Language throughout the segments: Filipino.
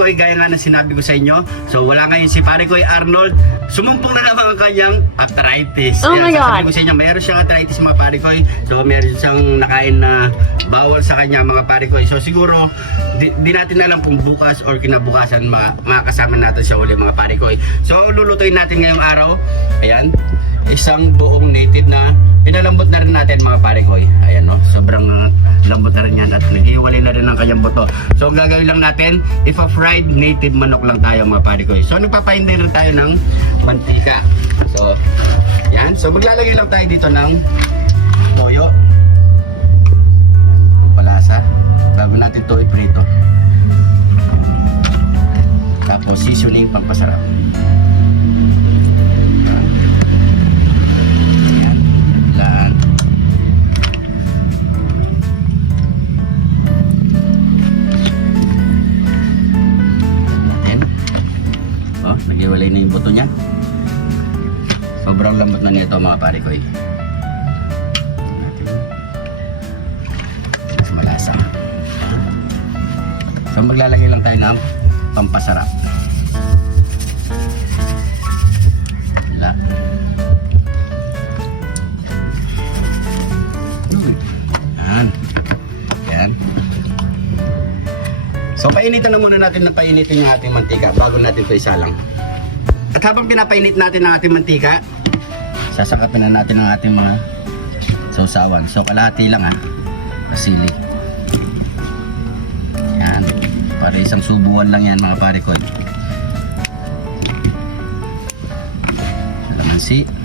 Koy, gaya nga na sinabi ko sa inyo, so wala ngayon si Pare Koy Arnold, sumumpong na naman ang kanyang arthritis. Oh my God. Sabi ko sa inyo, mayroon siyang arthritis mga Pare Koy, so meron siyang nakain na bawal sa kanya mga Pare Koy. So siguro, di natin alam kung bukas or kinabukasan makakasama natin siya uli mga Pare Koy. So lulutuin natin ngayong araw, ayan, isang buong native na pinalambot na rin natin mga Pare Koy. Ayan no, sobrang lambot na rin yan at naghiwalay na rin ang kanyang buto. So ang gagawin lang natin, if a fried native manok lang tayo mga Pare Koy. So nagpapahinday lang tayo ng mantika. So yan, so maglalagay lang tayo dito ng toyo, palasa, bago natin ito iprito, tapos seasoning pampasarap. Nagiwalay na yung buto niya. Sobrang lambot na nito mga Pare Koy. Mas malasa. So maglalagay lang tayo ng pampasarap. Wala. Yan. Yan. So painitan na muna natin na painitin yung ating mantika bago natin ito isalang. At habang pinapainit natin ang ating mantika, sasakapin na natin ang ating mga sausawan. So kalahati lang pasili. Yan. Para isang subuan lang yan mga Pare Koy. Lamansi.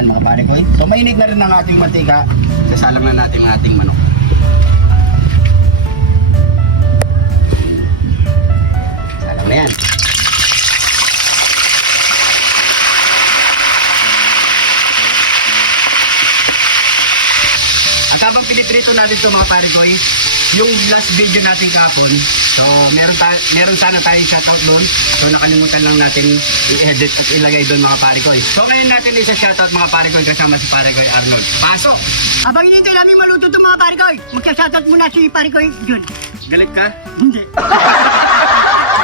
Mga Pare Koy. So mainit na rin ang ating mantika. Sasalang na natin ang ating manok. Salang na yan. At habang piniprito natin ito mga Pare Koy, yung last video natin kahapon, so meron sana tayong shoutout doon. So nakalimutan lang natin i-edit at ilagay doon mga Pare Koy. So ngayon natin isa shoutout mga Pare Koy kasama si Pare Koy Arnold. Pasok! Abang hinintay namin maluto ito mga Pare Koy, magsa-shoutout muna si Pare Koy Jun. Galit ka? Hindi.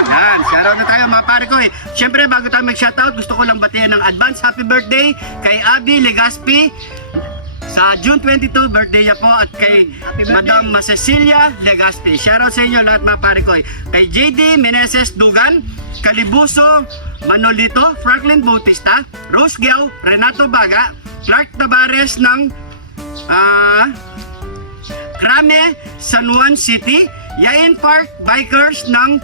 Yan, shoutout na tayo mga Pare Koy. Siyempre bago tayo mag-shoutout, gusto ko lang batiyan ng advance happy birthday kay Abby Legaspi. Sa June 22, birthday niya po, at kay Madam Cecilia Legaspi. Shoutout sa inyo lahat mga Pare Koy. Kay JD Meneses Dugan, Calibuso Manolito, Franklin Bautista, Rose Gao, Renato Baga, Clark Tabares ng Crame, San Juan City, Yain Park Bikers ng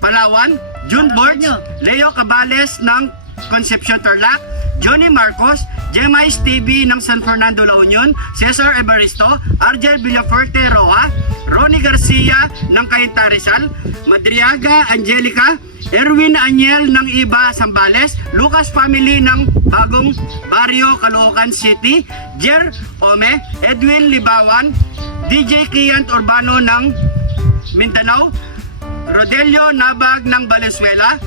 Palawan, June Borges, Leo Cabales ng Concepcion Tarlac, Johnny Marcos, Jemais TV ng San Fernando La Union, Cesar Evaristo, Argel Villafuerte Roa, Ronnie Garcia ng Cainta Rizal, Madriaga Angelica, Erwin Aniel ng Iba Zambales, Lucas Family ng Bagong Barrio Caloocan City, Jer Ome, Edwin Libawan, DJ Kiant Urbano ng Mindanao, Rodelio Nabag ng Valenzuela,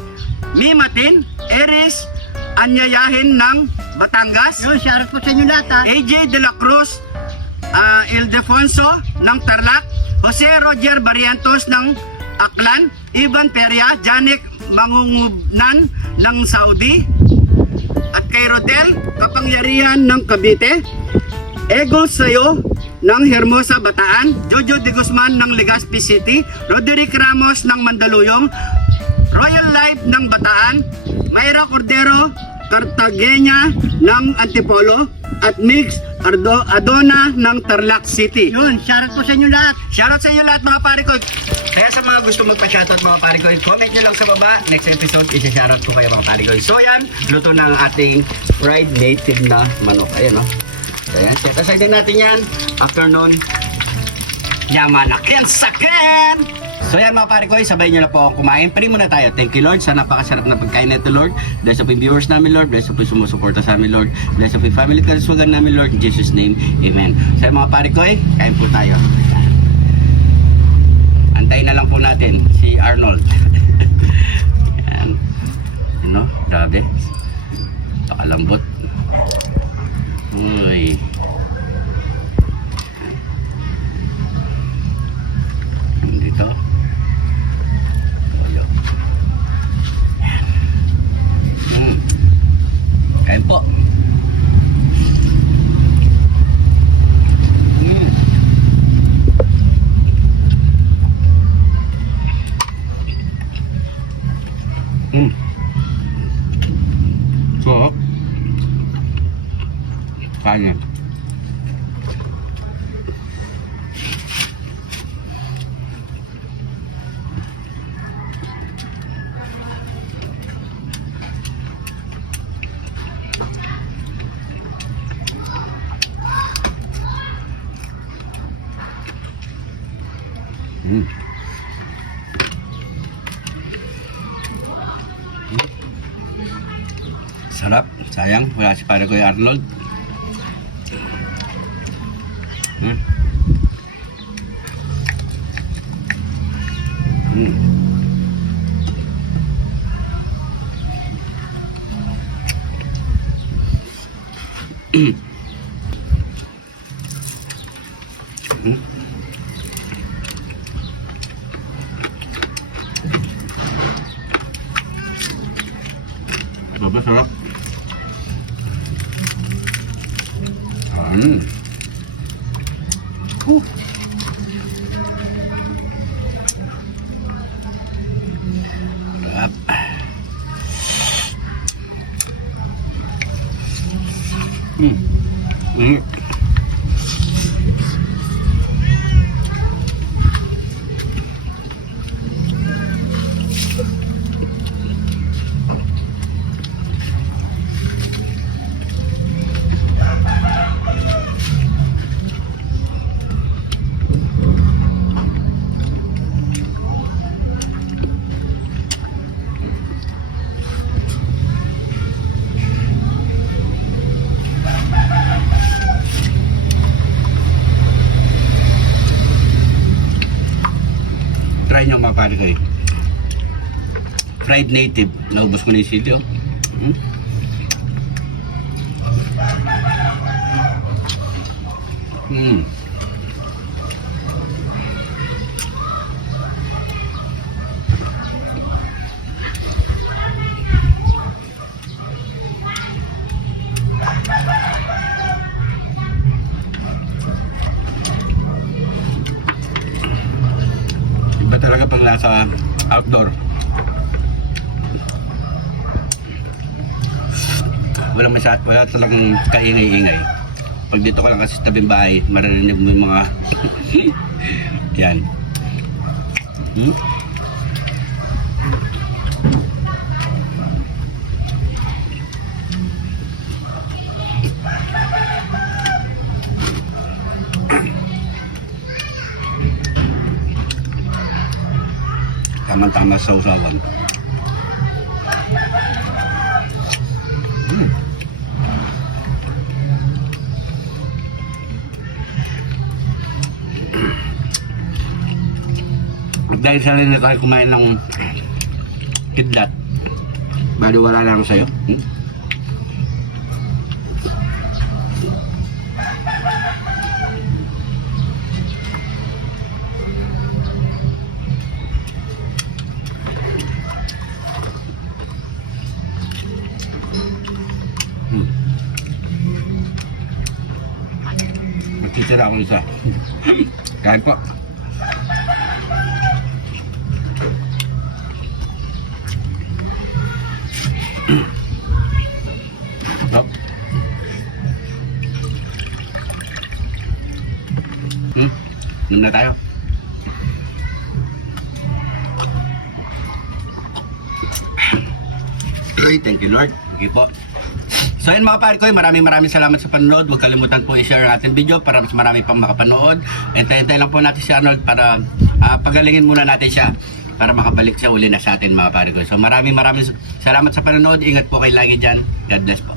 Mimatin, Eris Anyayahin ng Batangas, Yun, shoutout po sa inyo lahat AJ De La Cruz, Ildefonso ng Tarlac, Jose Roger Barrientos ng Aklan, Ivan Peria, Janek Mangungubnan ng Saudi, at kay Rodel Kapangyarihan ng Cavite, Ego Sayo ng Hermosa Bataan, Jojo De Guzman ng Legazpi City, Roderick Ramos ng Mandaluyong, Royal Life ng Bataan, Mayra Cordero Cartagena ng Antipolo, at Mix Adona ng Tarlac City. Yun, shoutout po sa inyo lahat. Shoutout sa inyo lahat mga Pare Koy. Kaya sa mga gusto magpa-shoutout mga Pare Koy, comment nyo lang sa baba. Next episode, isi-shoutout ko kayo mga Pare Koy. So yan, luto na ang ating fried native na manok. Ayan o. So yan, set aside na natin yan. Afternoon, yaman akin sakin! So yan mga Pare Koy, sabay nyo na po akong kumain. Pwede muna tayo. Thank you Lord sa napakasarap na pagkain na ito Lord. Bless up yung viewers namin Lord. Bless up yung sumusuporta sa amin Lord. Bless up yung family kariswagan namin Lord. In Jesus name, Amen. So yan mga Pare Koy, kain po tayo. Antayin na lang po natin si Arnold. Yan. Grabe. Pakalambot. Uy. Dito. Ayo. Kain po. So, kain. Sarap. Sayang, wala si pare ko yung Arnold. Sarap. Sarap. Try nyo mga pare ko eh. Fried native. Naubos ko na yung silyo. Iba talaga pag nasa outdoor. Wala talagang kaingay-ingay. Pag dito ka lang kasi sa tabing bahay, maririnig mo yung mga yan. Tama-tama sa usawan. Dahil sa rin na tayo kumain ng kidlat, bali wala lang sa'yo. Magtitira ako isa. Kain po. Oh. Inom na tayo. Okay, thank you Lord. Okay po. So yun mga pare ko, maraming salamat sa panonood. Huwag kalimutan po i-share ang ating video para mas marami pang makapanood. Hintay lang po natin si Arnold para pagalingin muna natin siya para makabalik siya uli na sa atin mga pare ko. So maraming salamat sa panonood. Ingat po kayo lagi dyan. God bless po.